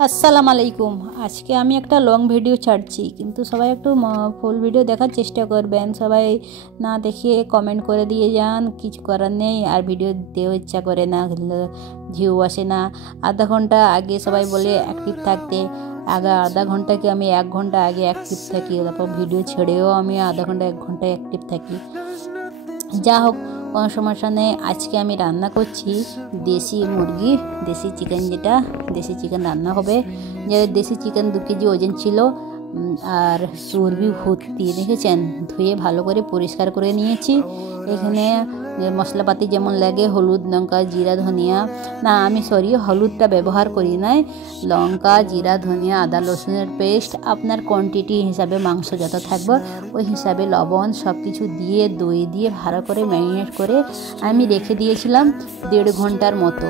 আসসালামু আলাইকুম। আজকে আমি একটা লং ভিডিও ছাড়ছি, কিন্তু সবাই একটু ফুল ভিডিও দেখার চেষ্টা করবেন। সবাই না দেখে কমেন্ট করে দিয়ে যান, কিছু করার নেই। আর ভিডিও দিতেও ইচ্ছা করে না, ভিউ আসে না। আধা ঘন্টা আগে সবাই বলে অ্যাক্টিভ থাকতে, আগে আধা ঘন্টা কি আমি 1 ঘন্টা আগে অ্যাক্টিভ থাকি, তারপর ভিডিও ছেড়েও আমি আধা ঘন্টা 1 ঘন্টা অ্যাক্টিভ থাকি। যা হোক, কোনো সমস্যা নেই। আজকে আমি রান্না করছি দেশি মুরগি, দেশি চিকেন, যেটা দেশি চিকেন রান্না হবে। যে দেশি চিকেন 2 কেজি ওজন ছিল, আর চর্বি ভর্তি, দেখেছেন। ধুয়ে ভালো করে পরিষ্কার করে নিয়েছি। এখানে মশলাপাতি যেমন লাগে, হলুদ, লঙ্কা, জিরা, ধনিয়া, না আমি হলুদটা ব্যবহার করি নাই। লঙ্কা, জিরা, ধনিয়া, আদা রসুনের পেস্ট, আপনার কোয়ান্টিটি হিসাবে মাংস যত থাকবে ওই হিসাবে লবণ সব কিছু দিয়ে, দই দিয়ে ভালো করে ম্যারিনেট করে আমি রেখে দিয়েছিলাম 1.5 ঘন্টার মতো।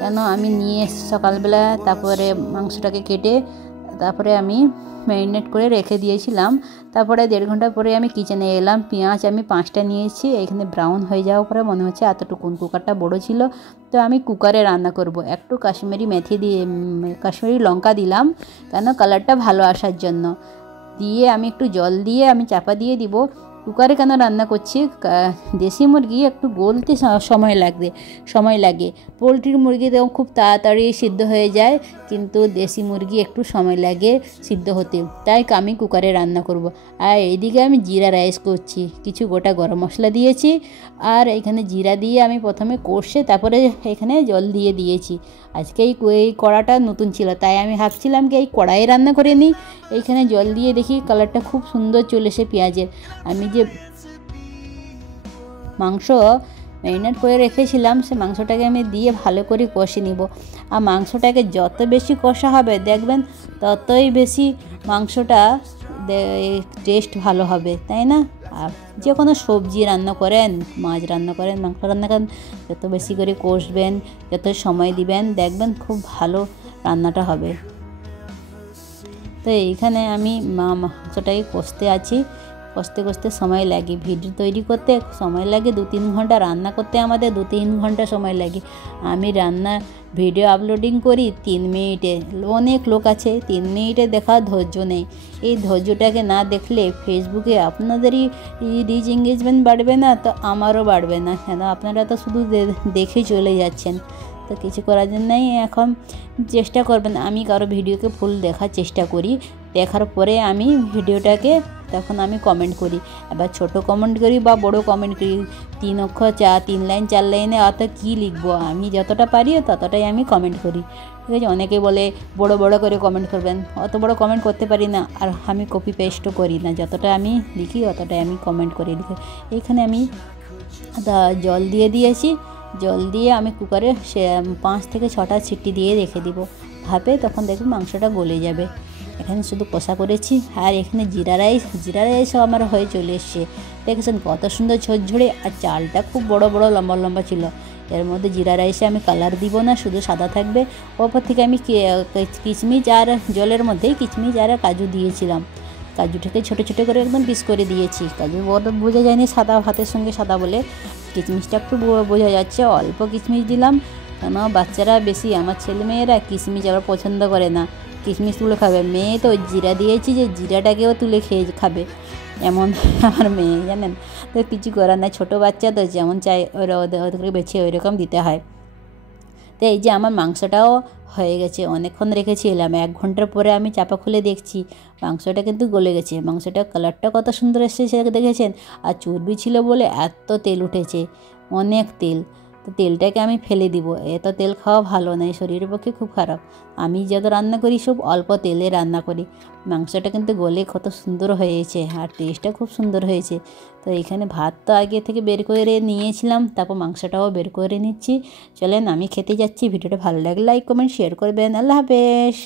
কেন আমি নিয়ে সকালবেলা তারপরে মাংসটাকে কেটে তারপরে আমি ম্যারিনেট করে রেখে দিয়েছিলাম। তারপরে 1.5 ঘন্টা পরে আমি কিচেনে এলাম। পেঁয়াজ আমি 5টা নিয়েছি। এখানে ব্রাউন হয়ে যাওয়ার পরে মনে হচ্ছে এতটুকুন, কুকারটা বড় ছিল, তো আমি কুকারে রান্না করব। একটু কাশ্মীরি লঙ্কা দিলাম, কেন কালারটা ভালো আসার জন্য। দিয়ে আমি একটু জল দিয়ে আমি চাপা দিয়ে দিব। কুকারে কেন রান্না করছি, দেশি মুরগি একটু গলতে সময় লাগে। পোলট্রির মুরগিতেও খুব তাড়াতাড়ি সিদ্ধ হয়ে যায়, কিন্তু দেশি মুরগি একটু সময় লাগে সিদ্ধ হতে, তাই আমি কুকারে রান্না করব। আর এইদিকে আমি জিরা রাইস করছি, কিছু গোটা গরম মশলা দিয়েছি, আর এখানে জিরা দিয়ে আমি প্রথমে কষে তারপরে এখানে জল দিয়ে দিয়েছি। আজকে এই কড়াটা নতুন ছিল, তাই আমি ভাবছিলাম কি এই কড়াইয়ে রান্না করে নিই। এইখানে জল দিয়ে দেখি কালারটা খুব সুন্দর চলে এসে পেঁয়াজের। আমি যে মাংস ম্যারিনেট করে রেখেছিলাম, সে মাংসটাকে আমি দিয়ে ভালো করে কষে নিব। আর মাংসটাকে যত বেশি কষা হবে দেখবেন ততই বেশি মাংসটা টেস্ট ভালো হবে, তাই না? আর যে কোনো সবজি রান্না করেন, মাছ রান্না করেন, মাংস রান্না করেন, যত বেশি করে কষবেন, যত সময় দিবেন, দেখবেন খুব ভালো রান্নাটা হবে। তো এইখানে আমি মাংসটাকে কষতে সময় লাগে। ভিডিও তৈরি করতে সময় লাগে 2-3 ঘন্টা, রান্না করতে আমাদের 2-3 ঘন্টা সময় লাগে। আমি ভিডিও আপলোডিং করি 3 মিনিটে। অনেক লোক আছে 3 মিনিটে দেখার ধৈর্য নেই। এই ধৈর্যটাকে না দেখলে ফেসবুকে আপনাদেরই রিচ এঙ্গেজমেন্ট বাড়বে না, তো আমারও বাড়বে না। কেন আপনারা তো শুধু দেখে চলে যাচ্ছেন। তো কিছু করার জন্যই এখন চেষ্টা করবেন। আমি কারো ভিডিওকে ফুল দেখার চেষ্টা করি, দেখার পরে আমি ভিডিওটাকে তখন আমি কমেন্ট করি। এবার ছোট কমেন্ট করি বা বড় কমেন্ট করি, 3 অক্ষর 3 লাইন 4 লাইনে অত কী লিখবো, আমি যতটা পারি ততটাই আমি কমেন্ট করি, ঠিক আছে। অনেকে বলে বড় বড় করে কমেন্ট করবেন, অত বড় কমেন্ট করতে পারি না, আর আমি কপি পেস্টও করি না। যতটা আমি লিখি অতটাই আমি কমেন্ট করে লিখি। এইখানে আমি জল দিয়ে দিয়েছি। জল দিয়ে আমি কুকারে 5 থেকে 6টা সিটি দিয়ে রেখে দিব ভাপে, তখন দেখুন মাংসটা গলে যাবে। এখানে শুধু কষা করেছি। আর এখানে জিরা রাইসও আমার হয়ে চলে এসছে। দেখেছেন কত সুন্দর ঝরঝরে, আর চালটা খুব বড় বড় লম্বা লম্বা ছিল। এর মধ্যে জিরা রাইসে আমি কালার দিব না, শুধু সাদা থাকবে। ওপর থেকে আমি কিশমিশ আর জলের মধ্যেই কিশমিশ আর কাজু দিয়েছিলাম। কাজুটাকে ছোটো ছোটো করে একদম পিস করে দিয়েছি। কাজু বড় বোঝা যায়নি, সাদা ভাতের সঙ্গে সাদা বলে। কিশমিশটা একটু বোঝা যাচ্ছে, অল্প কিশমিশ দিলাম, কেন বাচ্চারা বেশি, আমার ছেলেমেয়েরা কিশমিশ আবার পছন্দ করে না। কিশমিশ তুলে খাবে, মেয়ে তো জিরা দিয়েছি যে জিরাটাকেও তুলে খাবে, এমন আমার মেয়ে, জানেন। তো কিছু করার নাই, ছোটো বাচ্চা তো যেমন চাই ওদেরকে বেছে ওই রকম দিতে হয়। তো এই যে আমার মাংসটাও হয়ে গেছে, অনেকক্ষণ রেখেছিলাম। 1 ঘন্টার পরে আমি চাপা খুলে দেখছি মাংসটা কিন্তু গলে গেছে। মাংসটা কালারটা কত সুন্দর এসেছে সেটা দেখেছেন। আর চর্বি ছিল বলে এত তেল উঠেছে, অনেক তেল। তো তেলটাকে আমি ফেলে দিব, এত তেল খাওয়া ভালো নয়, শরীরের পক্ষে খুব খারাপ। আমি যত রান্না করি সব অল্প তেলে রান্না করি। মাংসটা কিন্তু গলে কত সুন্দর হয়েছে, আর টেস্টটা খুব সুন্দর হয়েছে। তো এখানে ভাত তো আগে থেকে বের করে নিয়েছিলাম, তারপর মাংসটাও বের করে নিচ্ছি। চলেন আমি খেতে যাচ্ছি। ভিডিওটা ভালো লাগলে লাইক কমেন্ট শেয়ার করবেন। আল্লাহ হাফেজ।